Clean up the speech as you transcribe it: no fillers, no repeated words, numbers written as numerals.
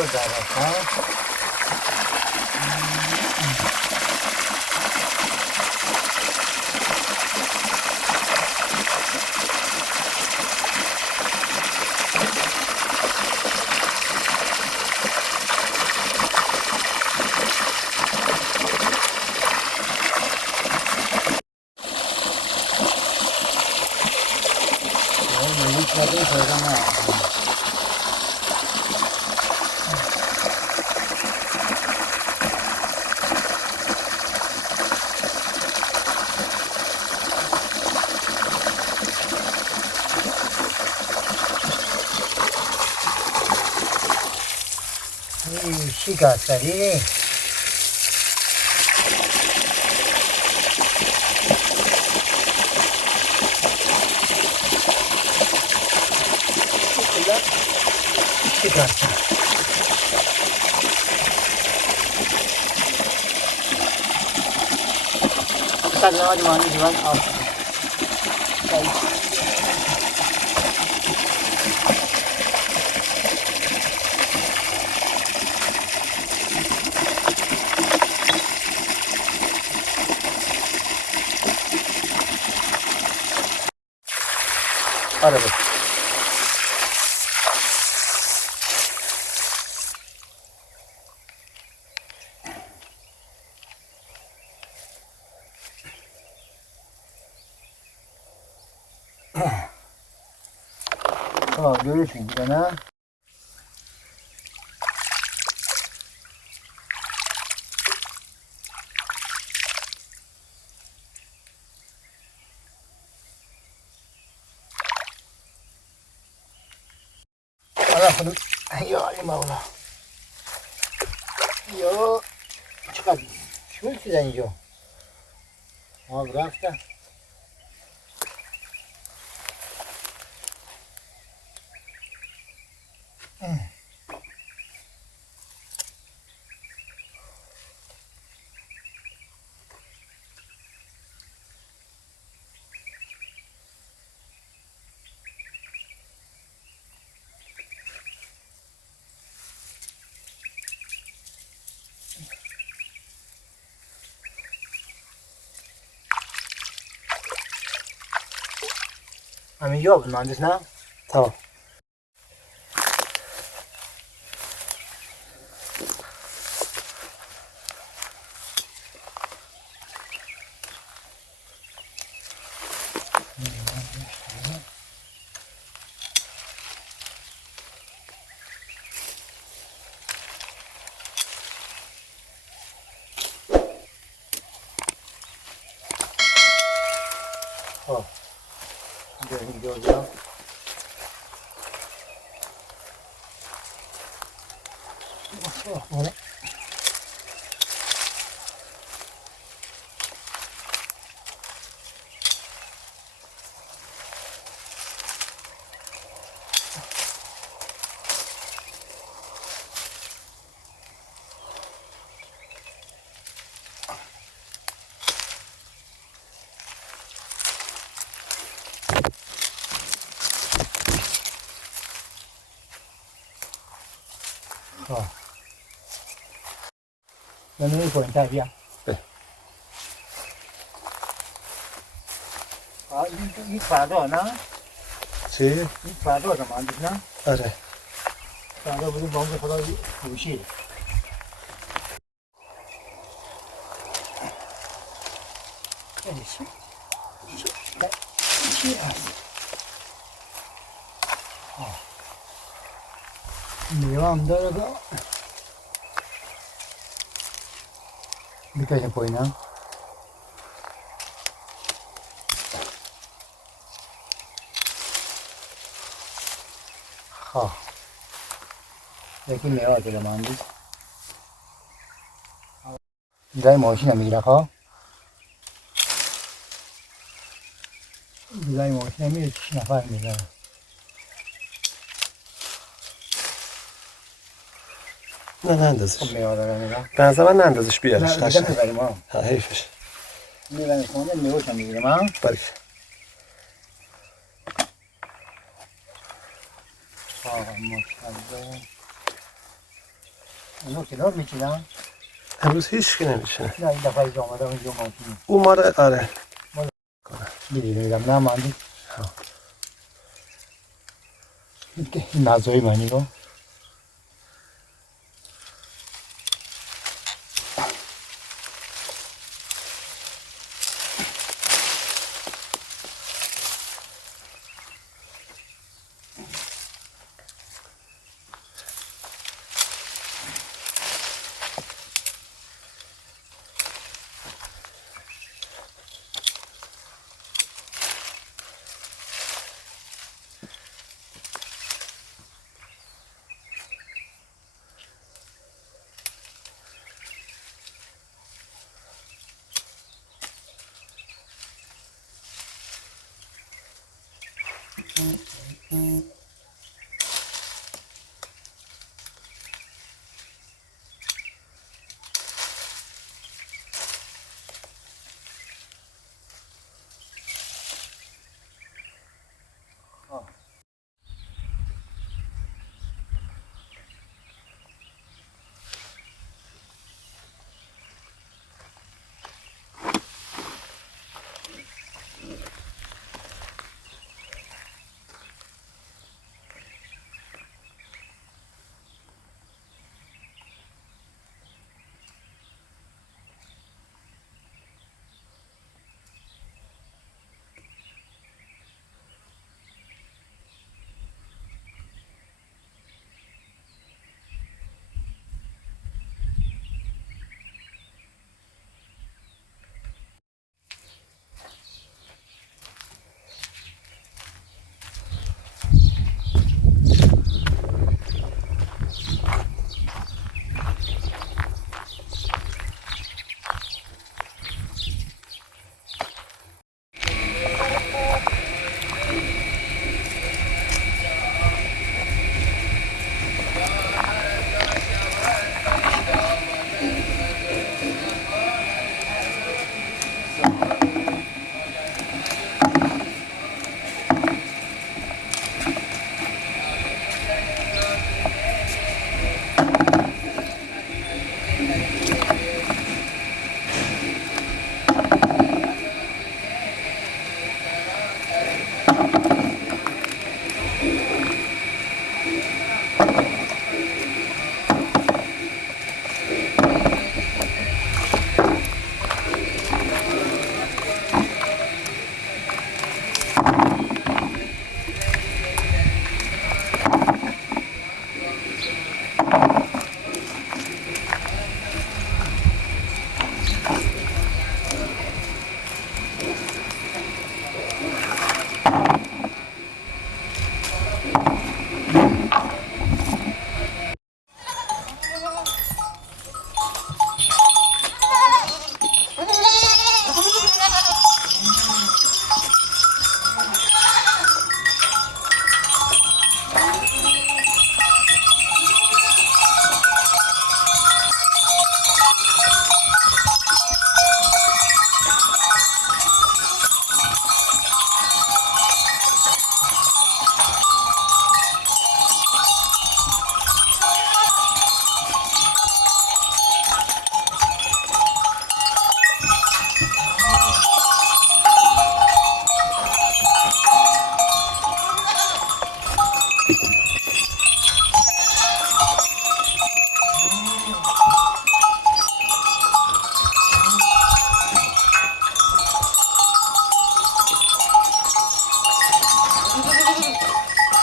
بسیار درخت ملی پیدا نه شکستری شکست سلام مانی جوان آب آره بود درست میگیره نه حالا خودم یا علی مولا یا چقدر شمول شدن اینجا آب رفتن همین جا بود مهندس نه؟ تمام اینجا من نمی‌کنم تا بیا این فردا نه؟ چی؟ این فردا که مهندس نه؟ آره فردا بودیم با هم خدا فروشی چی هست؟ میوه هم داره که میکشم پایین هم خواه یکی میوه داره مهندس جای ماشین هم میگیره خواه جای ماشین هم میگیره 6 نفر میگیره نه نندازش میوه داره میگه به نظر من نندازش بیارش نه دیگه میبریم ها حیفش میبریم خونه میوهش هم میگیرم ها باریک ماشالله اینو کنار میچینم. امروز هیچ کی نمیشینه. نه این دفعه ایجا آمده اینجا ماشین. اون ماره آره. دیدی میگم نه ماندی. این نزوی منی رو.